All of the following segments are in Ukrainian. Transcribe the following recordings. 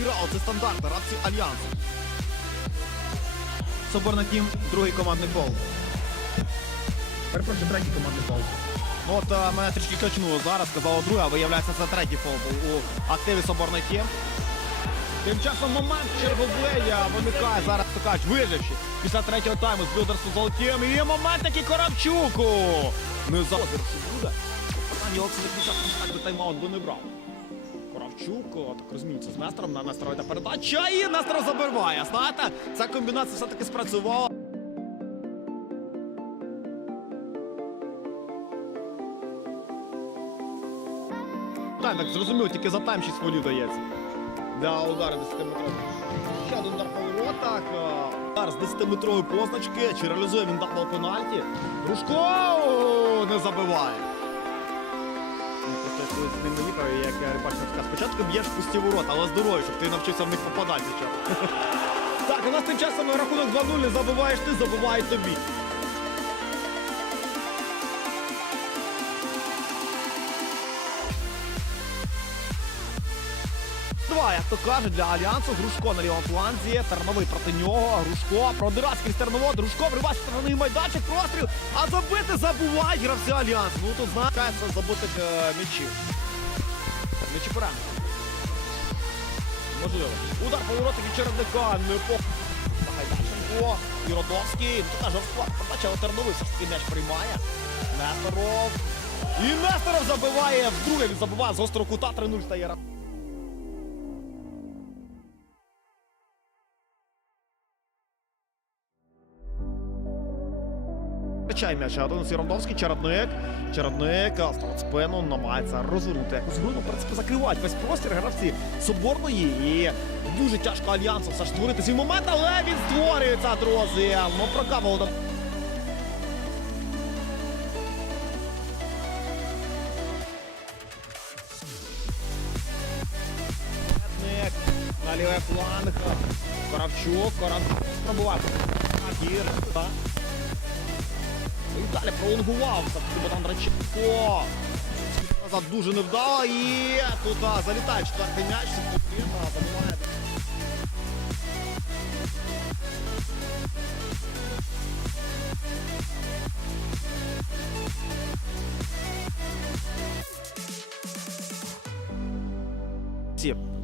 розіграли. Це стандарт, гравці Альянсу. Соборна тім, другий командний фол. Перепрошую, третій командний фол. Ну от е, мене трішки качнуло зараз, сказало друге, а виявляється, це третій фол був у активі Соборної тім. Тим часом момент черговий виникає зараз Токач, виживши після третього тайму з Білдерсу золотім. І є момент такий Коравчуку. Не за що буде. Питання Олександр Кісак так би тайм-аут би не брав. Коравчук, так розуміється, з Нестором на Нестора йде передача і Нестор забиває. Знаєте, ця комбінація все-таки спрацювала. Тайм, так зрозуміло, тільки за тайм 6 фолів дається. Для удару 10-метрового. Ще один удар по воротах. Е, Удар з 10-метрової позначки. Чи реалізує він дабл пенальті? Рушко не забиває. Просто я колись з ним наїхав, як Рибачник сказав, спочатку б'єш пусті ворот, але здоров'я, щоб ти навчився в них попадати. Так, у нас тим часом рахунок 2-0, не забуваєш ти, забуває тобі. Два, як то кажуть, для альянсу Грушко на лівому фланзі, Терновий проти нього, Грушко, продирась крізь Терновод, Грушко, вриває сторони майданчик, простріл, а забити забувають гравці альянсу. Ну тут знається забутих е, м'ячів. М'ячі перемоги. Можливо. Удар по воротах від Чередника, не по... Гайдаченко, Іродовський, ну тут жорстко, подача, Терновий все ж таки м'яч приймає. Несторов. І Несторов забиває, вдруге він забиває з гострого кута 3-0 стає рахунок. Втрачає м'яч. Адонис Єрондовський, Чередник. Чередник ставить спину, намагається розвернути якусь гру. Ну, в принципі, закривають весь простір гравці Соборної. І дуже тяжко альянсу все ж створити свій момент, але він створюється, друзі. Ну, прокапало. На лівий фланг. Коравчук, Коравчук пробуває. Так. І далі пролонгував Богдан Драченко. Назад дуже невдало і тут а, залітає четвертий м'яч.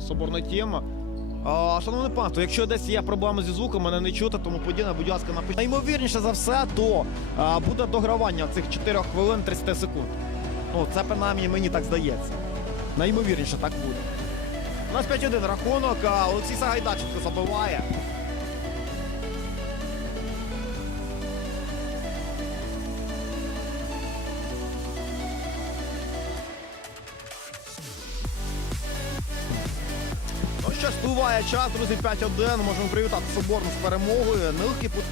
Соборна тема. А, шановне панство, якщо десь є проблеми зі звуком, мене не чути, тому подібне, будь ласка, напишіть. Наймовірніше за все, то а, буде догравання цих 4 хвилин 30 секунд. Ну, це принаймні мені так здається. Наймовірніше так буде. У нас 5-1 рахунок, а Олексій Сагайдаченко забиває. Що ж, час, друзі, 5-1. Можемо привітати Соборну з перемогою. Нилки пут-